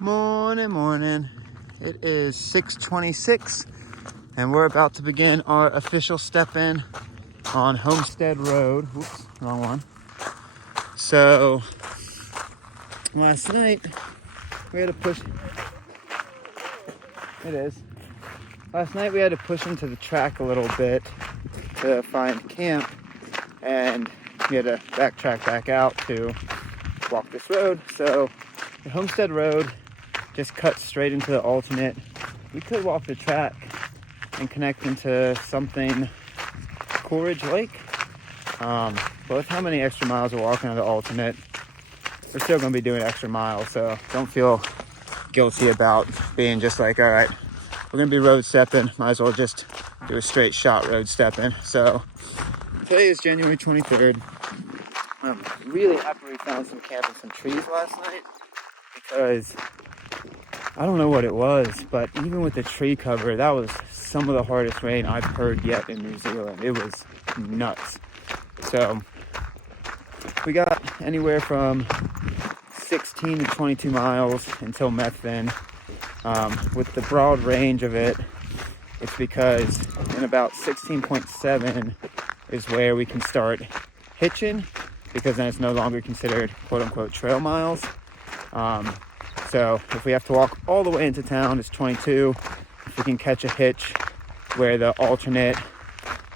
Morning. It is 6:26 and we're about to begin our official step-in on Homestead Road. Oops, wrong one. So last night we had to push. It is. Last night we had to push into the track a little bit to find camp, and we had to backtrack back out to walk this road. So the Homestead Road just cuts straight into the alternate. We could walk the track and connect into something Coolridge Lake. But with how many extra miles we're walking on the alternate, we're still going to be doing extra miles. So don't feel guilty about being just like, all right, we're going to be road stepping. Might as well just do a straight shot road stepping. So today is January 23rd. I'm really happy we found some camp and some trees last night, because I don't know what it was, but even with the tree cover, that was some of the hardest rain I've heard yet in New Zealand. It was nuts. So we got anywhere from 16 to 22 miles until Methven. With the broad range of it, it's because in about 16.7 is where we can start hitching, because then it's no longer considered quote-unquote trail miles. So if we have to walk all the way into town, it's 22. If we can catch a hitch where the alternate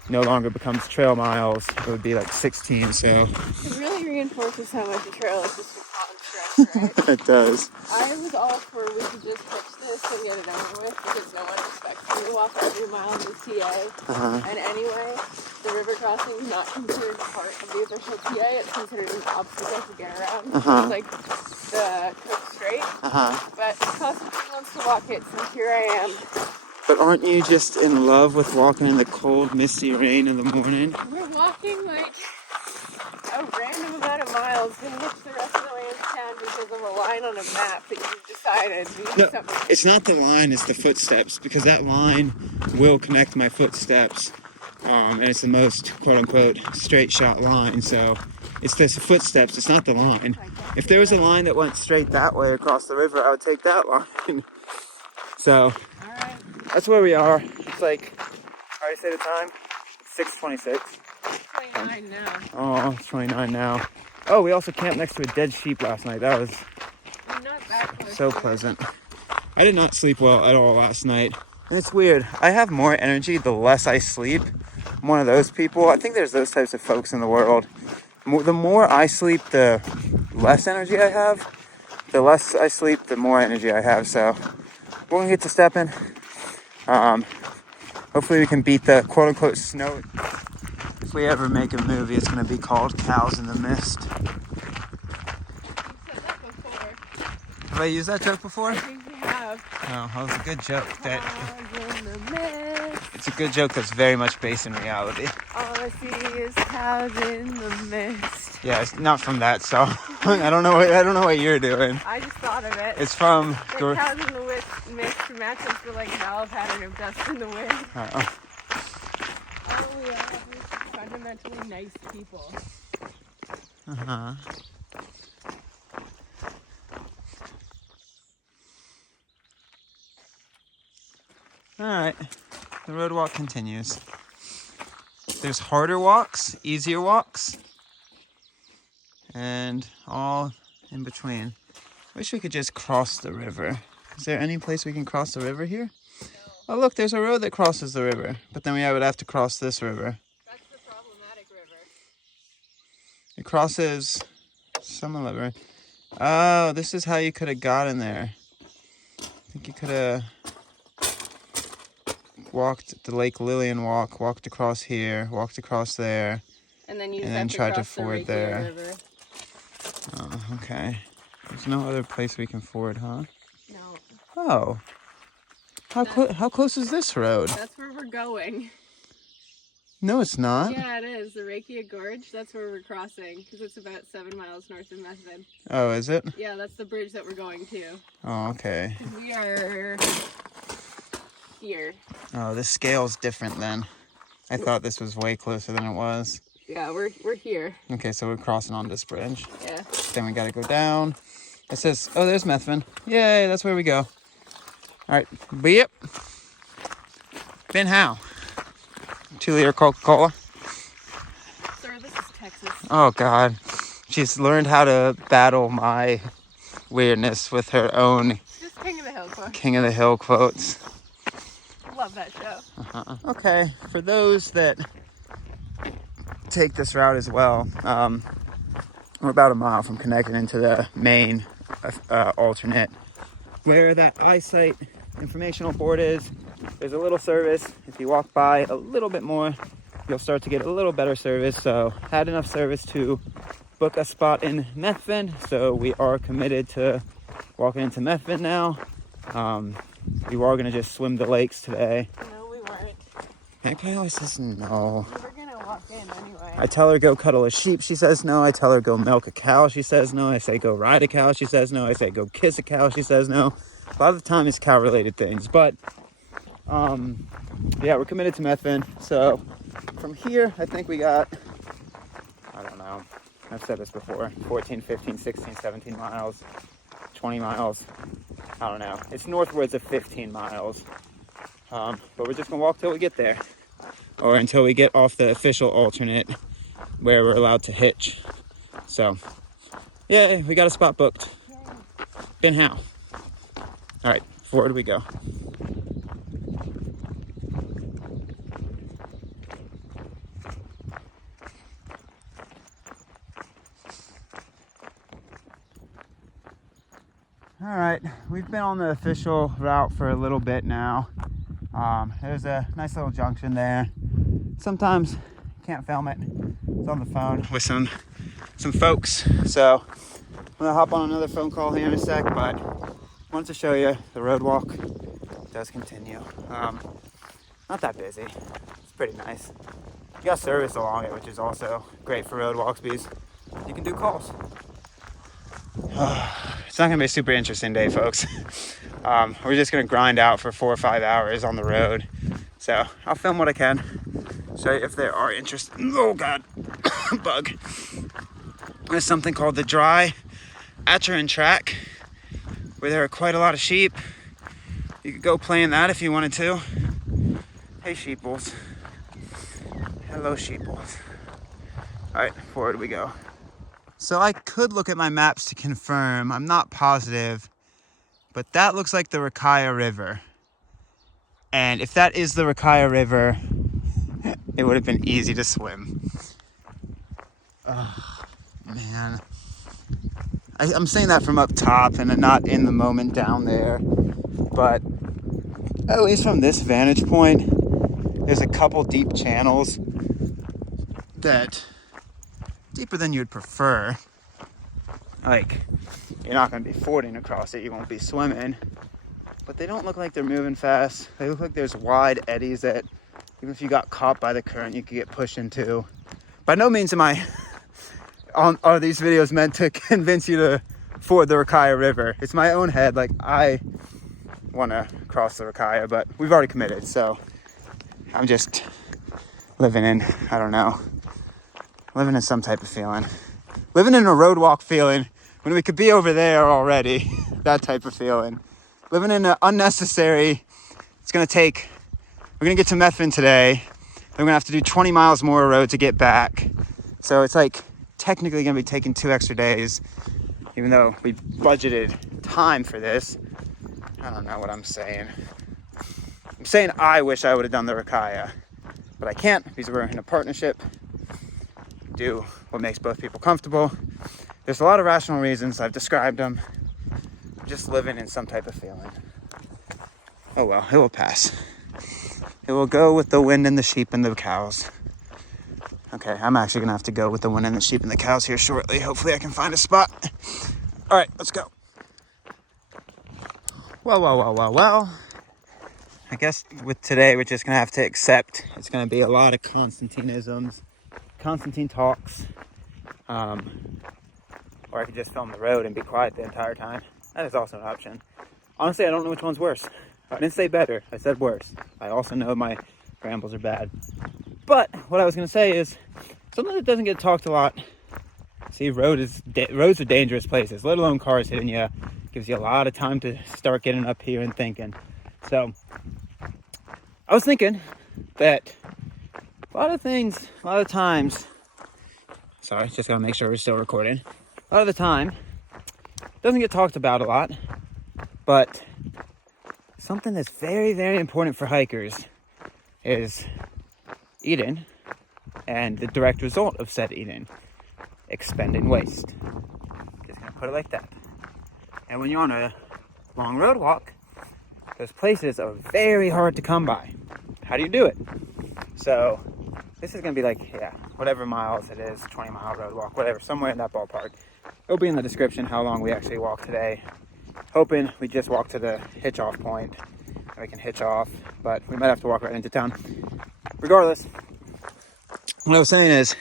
no longer becomes trail miles, it would be like 16. So it really reinforces how much a trail is just a con stretch, right? It does. I was all for we could just pitch this and get it over with, because no one expects me to walk every mile in the TA. And anyway, the river crossing is not considered part of the official TA. It's considered an obstacle to get around. It's like the Cook Strait. But Constantine wants to walk it, so here I am. But aren't you just in love with walking in the cold, misty rain in the morning? We're walking like a random amount of miles to hitch the rest of the way into town because of a line on a map that you've decided. No, it's not the line, it's the footsteps, because that line will connect my footsteps. And it's the most quote-unquote straight shot line. So it's the footsteps, it's not the line. If there was a line that went straight that way across the river, I would take that line. So that's where we are. It's like, I already say the time? 6:26. 29 now. Oh, it's 29 now. Oh, we also camped next to a dead sheep last night. That was so pleasant. I did not sleep well at all last night. And it's weird. I have more energy the less I sleep. I'm one of those people. I think there's those types of folks in the world. The more I sleep, the less energy I have. The less I sleep, the more energy I have. So we're going to get to stepping. Hopefully we can beat the quote-unquote snow. If we ever make a movie, it's going to be called Cows in the Mist. You've said that before. Have I used that joke before? I think you have. Oh, that was a good joke. Cows in the mist. It's a good joke that's very much based in reality. All I see is cows in the mist. Yeah, it's not from that song. I don't know what you're doing. I just thought of it. It's from The cows in the mist matches the like valve pattern of dust in the wind. Oh yeah, we're fundamentally nice people. Alright, the road walk continues. There's harder walks, easier walks, and all in between. Wish we could just cross the river. Is there any place we can cross the river here? No. Oh look, there's a road that crosses the river, but then we would have to cross this river. That's the problematic river. It crosses some of the river. Oh, this is how you could have gotten there. I think you could have walked the Lake Lillian walked across here, walked across there, and then tried to ford the there. River. Oh, okay. There's no other place we can ford, huh? No. Oh. How close is this road? That's where we're going. No, it's not. Yeah, it is. The Raikia Gorge, that's where we're crossing, because it's about 7 miles north of Methven. Oh, is it? Yeah, that's the bridge that we're going to. Oh, okay. We are here. Oh, this scale's different then. I thought this was way closer than it was. Yeah, we're here. Okay, so we're crossing on this bridge. Yeah. Then we gotta go down It says, oh, there's Methven. Yay, that's where we go. All right, beep. Ben Howe. 2-liter Coca-Cola. Sir, this is Texas. Oh, God. She's learned how to battle my weirdness with her own Just King of the Hill quote. King of the Hill quotes. Love that show. Okay, for those that take this route as well, we're about a mile from connecting into the main alternate. Where that eyesight informational board is, there's a little service. If you walk by a little bit more, you'll start to get a little better service. So had enough service to book a spot in Methven. So we are committed to walking into Methven now. We are going to just swim the lakes today. No, we weren't. Magpie always says no. We were going to walk in anyway. I tell her go cuddle a sheep, she says no. I tell her go milk a cow, she says no. I say go ride a cow, she says no. I say go kiss a cow, she says no. A lot of the time it's cow related things, but yeah, we're committed to Methven. So from here, I think we got, I don't know, I've said this before, 14, 15, 16, 17 miles, 20 miles. I don't know. It's northwards of 15 miles. But we're just gonna walk till we get there, or until we get off the official alternate where we're allowed to hitch. So, yeah, we got a spot booked. Ben Howe. All right, forward we go. All right, we've been on the official route for a little bit now. There's a nice little junction there. Sometimes can't film it. It's on the phone with some folks. So I'm gonna hop on another phone call here in a sec, but wanted to show you the road walk does continue. Not that busy. It's pretty nice. You got service along it, which is also great for road walks because you can do calls. It's not gonna be a super interesting day, folks. We're just gonna grind out for 4 or 5 hours on the road. So I'll film what I can. So if there are interested, oh God, bug. There's something called the dry Acheron track, where there are quite a lot of sheep. You could go play in that if you wanted to. Hey sheeples. Hello sheeples. All right, forward we go. So I could look at my maps to confirm, I'm not positive, but that looks like the Raikia River. And if that is the Raikia River, it would have been easy to swim. Oh, man. I'm saying that from up top and not in the moment down there. But at least from this vantage point, there's a couple deep channels that deeper than you'd prefer. Like, you're not going to be fording across it, you won't be swimming. But they don't look like they're moving fast. They look like there's wide eddies that even if you got caught by the current, you could get pushed into. By no means am I are these videos meant to convince you to ford the Raikia River. It's my own head. Like, I want to cross the Raikia, but we've already committed. So I'm just living in, I don't know, living in some type of feeling. Living in a road walk feeling when we could be over there already. That type of feeling. Living in an unnecessary, it's going to take, we're going to get to Methven today. Then we're going to have to do 20 miles more road to get back. So it's like technically going to be taking 2 extra days, even though we budgeted time for this. I don't know what I'm saying. I'm saying I wish I would have done the Raikia, but I can't because we're in a partnership. Do what makes both people comfortable. There's a lot of rational reasons. I've described them. I'm just living in some type of feeling. Oh well, it will pass. It will go with the wind and the sheep and the cows. Okay, I'm actually gonna have to go with the wind and the sheep and the cows here shortly. Hopefully I can find a spot. All right, let's go. Well. I guess with today, we're just gonna have to accept it's gonna be a lot of Constantinisms, Constantine talks, or I could just film the road and be quiet the entire time. That is also an option. Honestly, I don't know which one's worse. I didn't say better, I said worse. I also know my rambles are bad. But what I was gonna say is something that doesn't get talked a lot See, roads are dangerous places, let alone cars hitting you. Gives you a lot of time to start getting up here and thinking. So I was thinking that a lot of times, sorry, just gotta make sure we're still recording. A lot of the time, doesn't get talked about a lot, but something that's very, very important for hikers is eating, and the direct result of said eating, expending waste. Just gonna put it like that. And when you're on a long road walk, those places are very hard to come by. How do you do it? So this is gonna be like, whatever miles it is, 20-mile road walk, whatever, somewhere in that ballpark. It'll be in the description how long we actually walk today. Hoping we just walk to the hitch off point and we can hitch off, but we might have to walk right into town. Regardless, what I was saying is,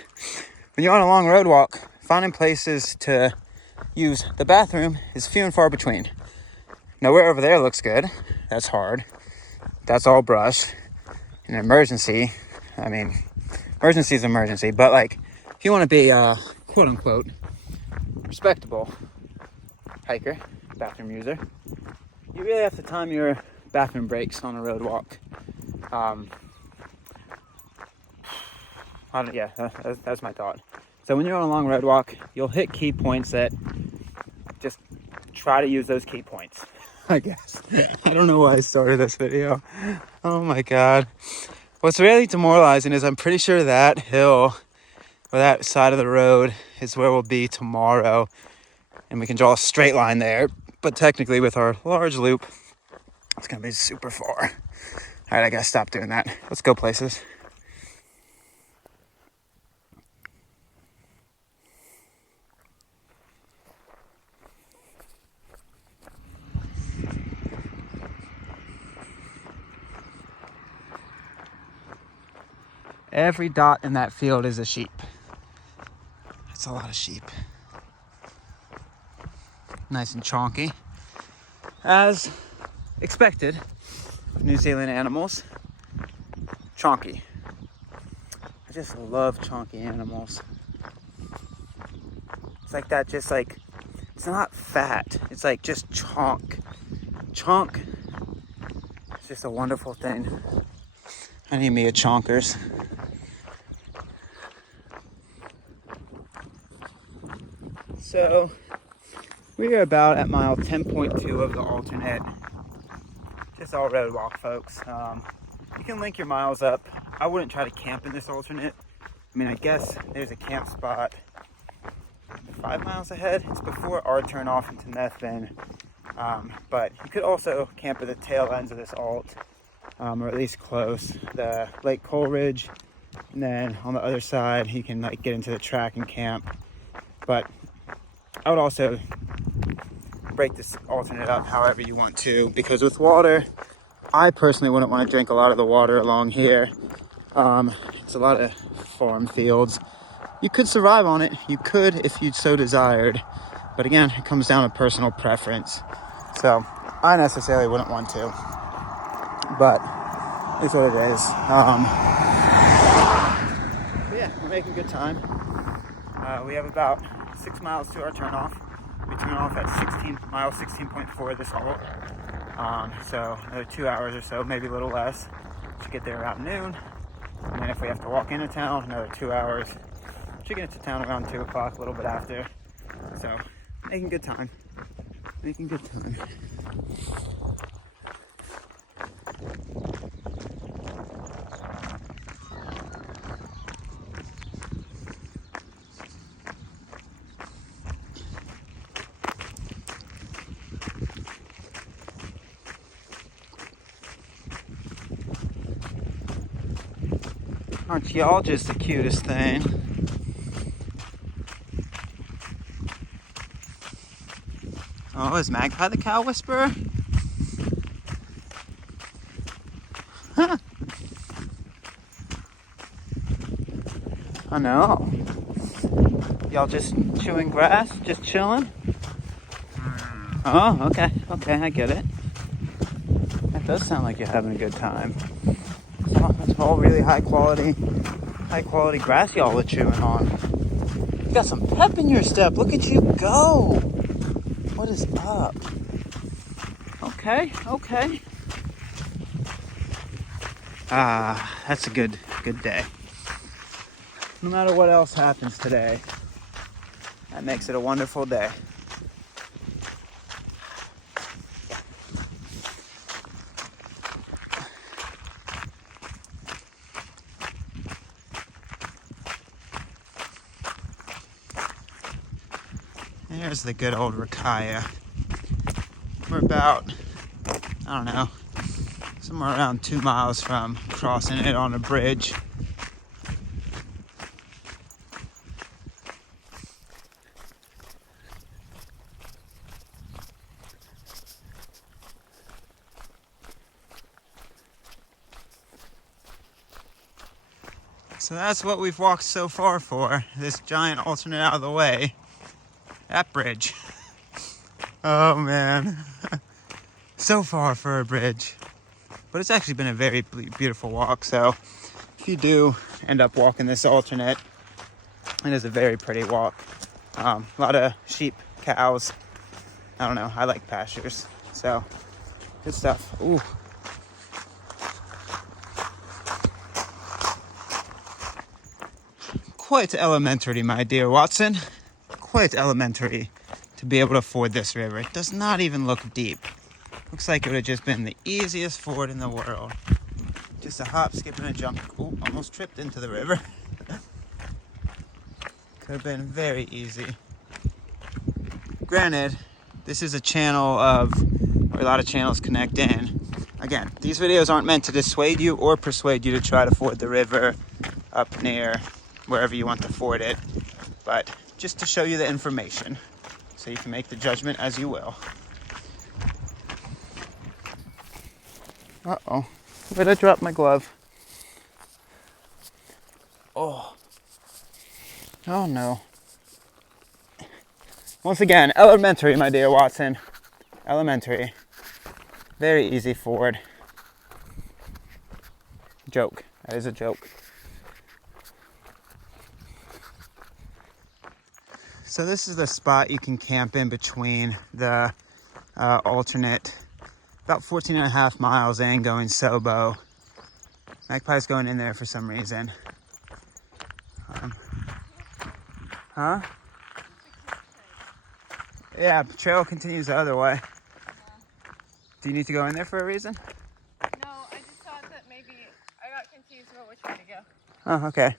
when you're on a long road walk, finding places to use the bathroom is few and far between. Nowhere over there looks good. That's hard. That's all brush. An emergency, emergency is emergency, but like, if you want to be quote unquote respectable hiker, bathroom user, you really have to time your bathroom breaks on a road walk. That's my thought. So when you're on a long road walk, you'll hit key points that just try to use those key points, I guess. I don't know why I started this video. Oh my God. What's really demoralizing is I'm pretty sure that hill or that side of the road is where we'll be tomorrow. And we can draw a straight line there. But technically with our large loop, it's gonna be super far. All right, I gotta stop doing that. Let's go places. Every dot in that field is a sheep. That's a lot of sheep. Nice and chonky. As expected, New Zealand animals, chonky. I just love chonky animals. It's like that, just like, it's not fat. It's like just chonk. Chonk. It's just a wonderful thing. I need me a chonkers. So we are about at mile 10.2 of the alternate. Just all road walk, folks. You can link your miles up. I wouldn't try to camp in this alternate. I guess there's a camp spot 5 miles ahead. It's before our turn off into Methven. But you could also camp at the tail ends of this alt, or at least close. The Lake Coleridge, and then on the other side, you can like get into the track and camp. But I would also break this alternate up however you want to, because with water, I personally wouldn't want to drink a lot of the water along here. It's a lot of farm fields. You could survive on it. You could if you so desired. But again, it comes down to personal preference. So I necessarily wouldn't want to. But it's what it is. But yeah, we're making good time. We have about 6 miles to our turnoff. We turn off at 16.4 this alt. So another 2 hours or so, maybe a little less. Should get there around noon. And then if we have to walk into town, another 2 hours. Should get into town around 2 o'clock, a little bit after. So making good time. Making good time. Aren't y'all just the cutest thing? Oh, is Magpie the cow whisperer? Huh. I know. Y'all just chewing grass? Just chilling? Oh, okay. Okay, I get it. That does sound like you're having a good time. It's all really high quality grass y'all are chewing on. You got some pep in your step. Look at you go. What is up? Okay. That's a good day. No matter what else happens today, that makes it a wonderful day. There's the good old Raikia. We're about, I don't know, somewhere around 2 miles from crossing it on a bridge. So that's what we've walked so far for, this giant alternate out of the way. That bridge. Oh man. So far for a bridge. But it's actually been a very beautiful walk, so if you do end up walking this alternate, it is a very pretty walk. A lot of sheep, cows. I don't know, I like pastures. So, good stuff. Ooh. Quite elementary, my dear Watson. Quite elementary to be able to ford this river. It does not even look deep. Looks like it would have just been the easiest ford in the world. Just a hop, skip, and a jump. Ooh, almost tripped into the river. Could have been very easy. Granted, this is a channel where a lot of channels connect in. Again, these videos aren't meant to dissuade you or persuade you to try to ford the river up near wherever you want to ford it, but just to show you the information so you can make the judgment as you will. Uh-oh. Where'd I drop my glove? Oh no. Once again, elementary, my dear Watson. Elementary. Very easy ford. Joke. That is a joke. So this is the spot you can camp in between the alternate, about 14 and a half miles in, going Sobo. Magpie's going in there for some reason. Yeah, the trail continues the other way. Do you need to go in there for a reason? No, I just thought that maybe I got confused about which way to go. Oh, okay.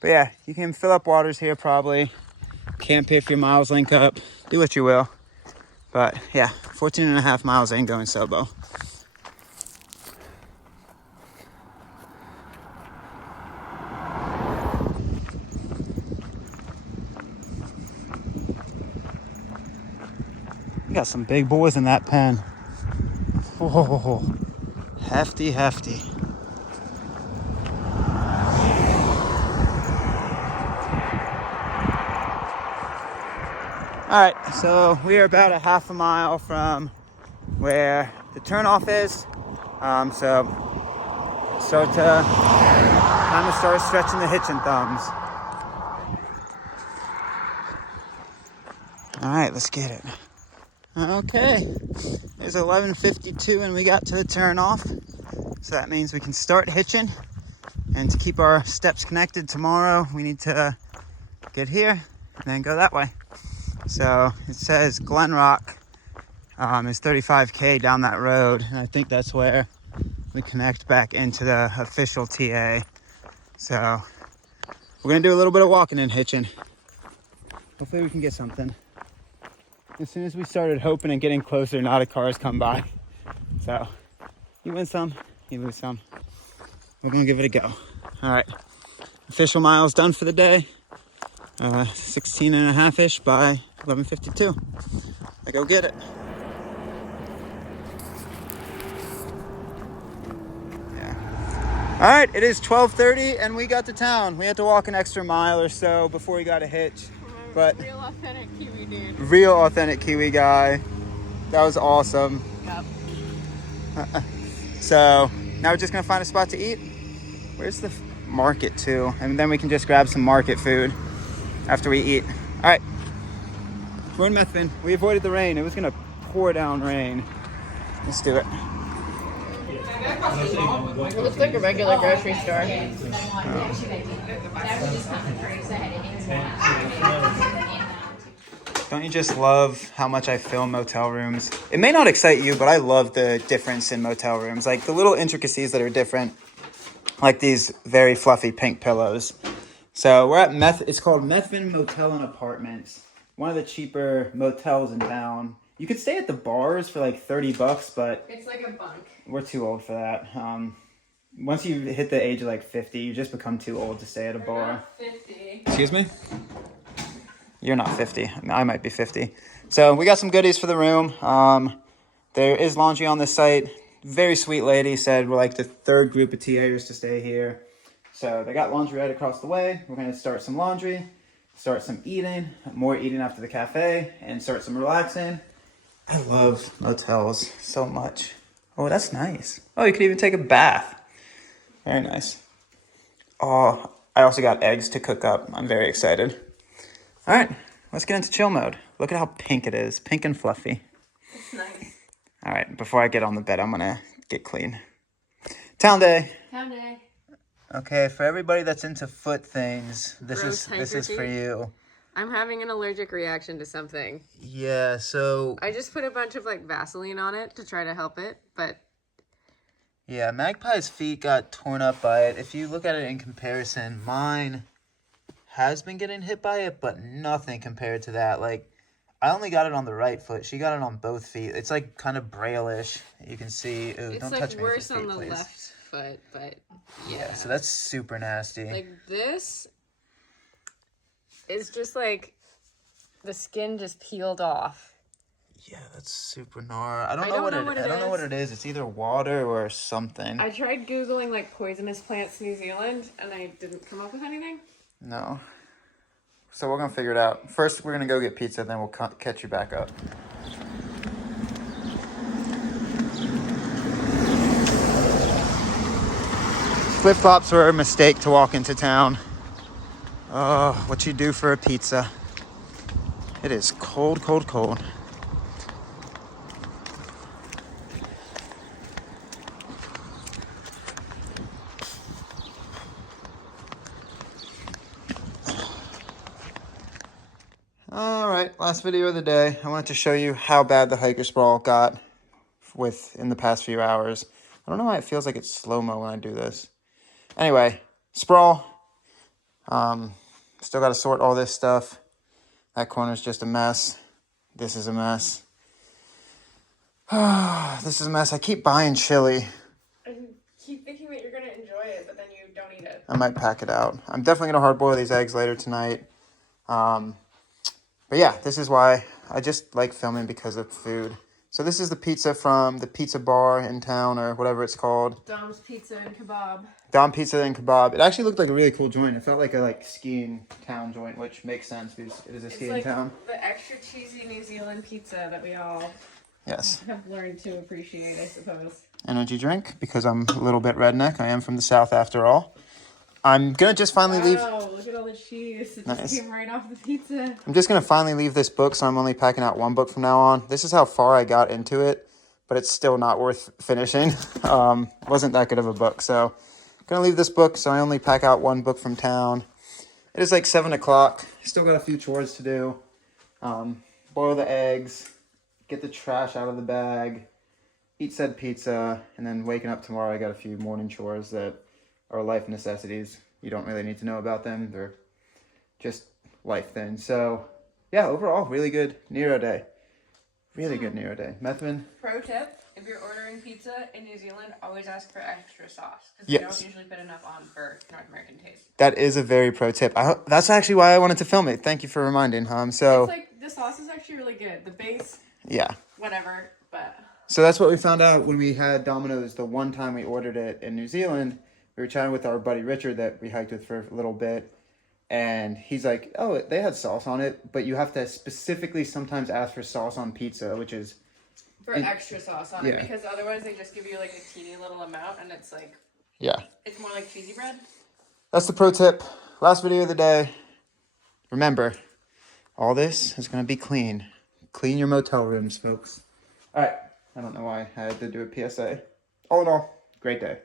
But yeah, you can fill up waters here probably. Camp here if your miles link up. Do what you will. But yeah, 14 and a half miles in, going Sobo. You got some big boys in that pen. Oh, hefty. All right, so we are about a half a mile from where the turnoff is. So time to start stretching the hitching thumbs. All right, let's get it. Okay, it's 11:52 and we got to the turnoff. So that means we can start hitching. And to keep our steps connected tomorrow, we need to get here and then go that way. So it says Glen Rock is 35K down that road, and I think that's where we connect back into the official TA. So we're gonna do a little bit of walking and hitching. Hopefully we can get something. As soon as we started hoping and getting closer, not a car's come by. So you win some, you lose some. We're gonna give it a go. All right, official miles done for the day. 16 and a half-ish by 11:52. I go get it. Yeah. All right, it is 12:30 and we got to town. We had to walk an extra mile or so before we got a hitch. But real authentic Kiwi dude. Real authentic Kiwi guy. That was awesome. Yep. So now we're just gonna find a spot to eat. Where's the market too? And then we can just grab some market food. after we eat. All right, we're in Methven. We avoided the rain. It was gonna pour down rain. Let's do it. It looks like a regular grocery store. Don't you just love how much I film motel rooms? It may not excite you, but I love the difference in motel rooms. Like the little intricacies that are different, like these very fluffy pink pillows. So we're at it's called Methven Motel and Apartments. One of the cheaper motels in town. You could stay at the bars for like $30, but It's like a bunk. we're too old for that. Once you hit the age of like 50, you just become too old to stay at a bar. 50. Excuse me? You're not 50. I might be 50. So we got some goodies for the room. There is laundry on this site. Very sweet lady said we're like the third group of TAers to stay here. So they got laundry right across the way. We're going to start some laundry, start some eating, more eating after the cafe, and start some relaxing. I love motels so much. Oh, that's nice. Oh, you could even take a bath. Very nice. Oh, I also got eggs to cook up. I'm very excited. All right, let's get into chill mode. Look at how pink it is. Pink and fluffy. It's nice. All right, before I get on the bed, I'm going to get clean. Town day. Town day. Okay, for everybody that's into foot things, this Gross is for you. I'm having an allergic reaction to something. Yeah, so I just put a bunch of like Vaseline on it to try to help it, but yeah, Magpie's feet got torn up by it. If you look at it in comparison, mine has been getting hit by it, but nothing compared to that. Like, I only got it on the right foot. She got it on both feet. It's like kind of braille-ish. You can see. Ooh, it's don't like touch me with worse your feet, on the please. left foot, but Yeah, so that's super nasty. like this is just like the skin just peeled off. Yeah, that's super gnar. I don't know what it is. It's either water or something. I tried Googling like poisonous plants New Zealand and I didn't come up with anything. No. So we're going to figure it out. First, we're going to go get pizza, then we'll catch you back up. Flip-flops were a mistake to walk into town. Oh, what you do for a pizza. It is cold, cold, cold. All right, last video of the day. I wanted to show you how bad the hiker sprawl got in the past few hours. I don't know why it feels like it's slow-mo when I do this. Anyway, sprawl. Still got to sort all this stuff. That corner's just a mess. This is a mess. This is a mess. I keep buying chili. I keep thinking that you're going to enjoy it, but then you don't eat it. I might pack it out. I'm definitely going to hard boil these eggs later tonight. But yeah, this is why I just like filming, because of food. So this is the pizza from the pizza bar in town, or whatever it's called. Dom's Pizza and Kebab. Dom Pizza and Kebab. It actually looked like a really cool joint. It felt like a skiing town joint, which makes sense because it is a skiing town. The extra cheesy New Zealand pizza that we all have learned to appreciate, I suppose. Energy drink, because I'm a little bit redneck. I am from the South after all. I'm going to just finally leave. Oh, look at all the cheese. It Nice. just came right off the pizza. I'm just going to finally leave this book, so I'm only packing out one book from now on. This is how far I got into it, but it's still not worth finishing. Wasn't that good of a book, so I'm going to leave this book, so I only pack out one book from town. It is like 7 o'clock. Still got a few chores to do. Boil the eggs, get the trash out of the bag, eat said pizza, and then waking up tomorrow, I got a few morning chores that are life necessities. You don't really need to know about them. They're just life things. So, yeah, overall, really good Nero day. Really good Nero day. Methven. Pro tip, if you're ordering pizza in New Zealand, always ask for extra sauce. Because Yes. they don't usually put enough on for North American taste. That is a very pro tip. That's actually why I wanted to film it. Thank you for reminding. So It's like, the sauce is actually really good. The base, yeah. whatever, but... So that's what we found out when we had Domino's the one time we ordered it in New Zealand. We were chatting with our buddy Richard that we hiked with for a little bit. And he's like, oh, they had sauce on it, but you have to specifically sometimes ask for sauce on pizza, which is... For extra sauce on it, because otherwise they just give you like a teeny little amount, and it's like... Yeah. It's more like cheesy bread. That's the pro tip. Last video of the day. remember, all this is going to be clean. Clean your motel rooms, folks. All right. I don't know why I had to do a PSA. All in all, great day.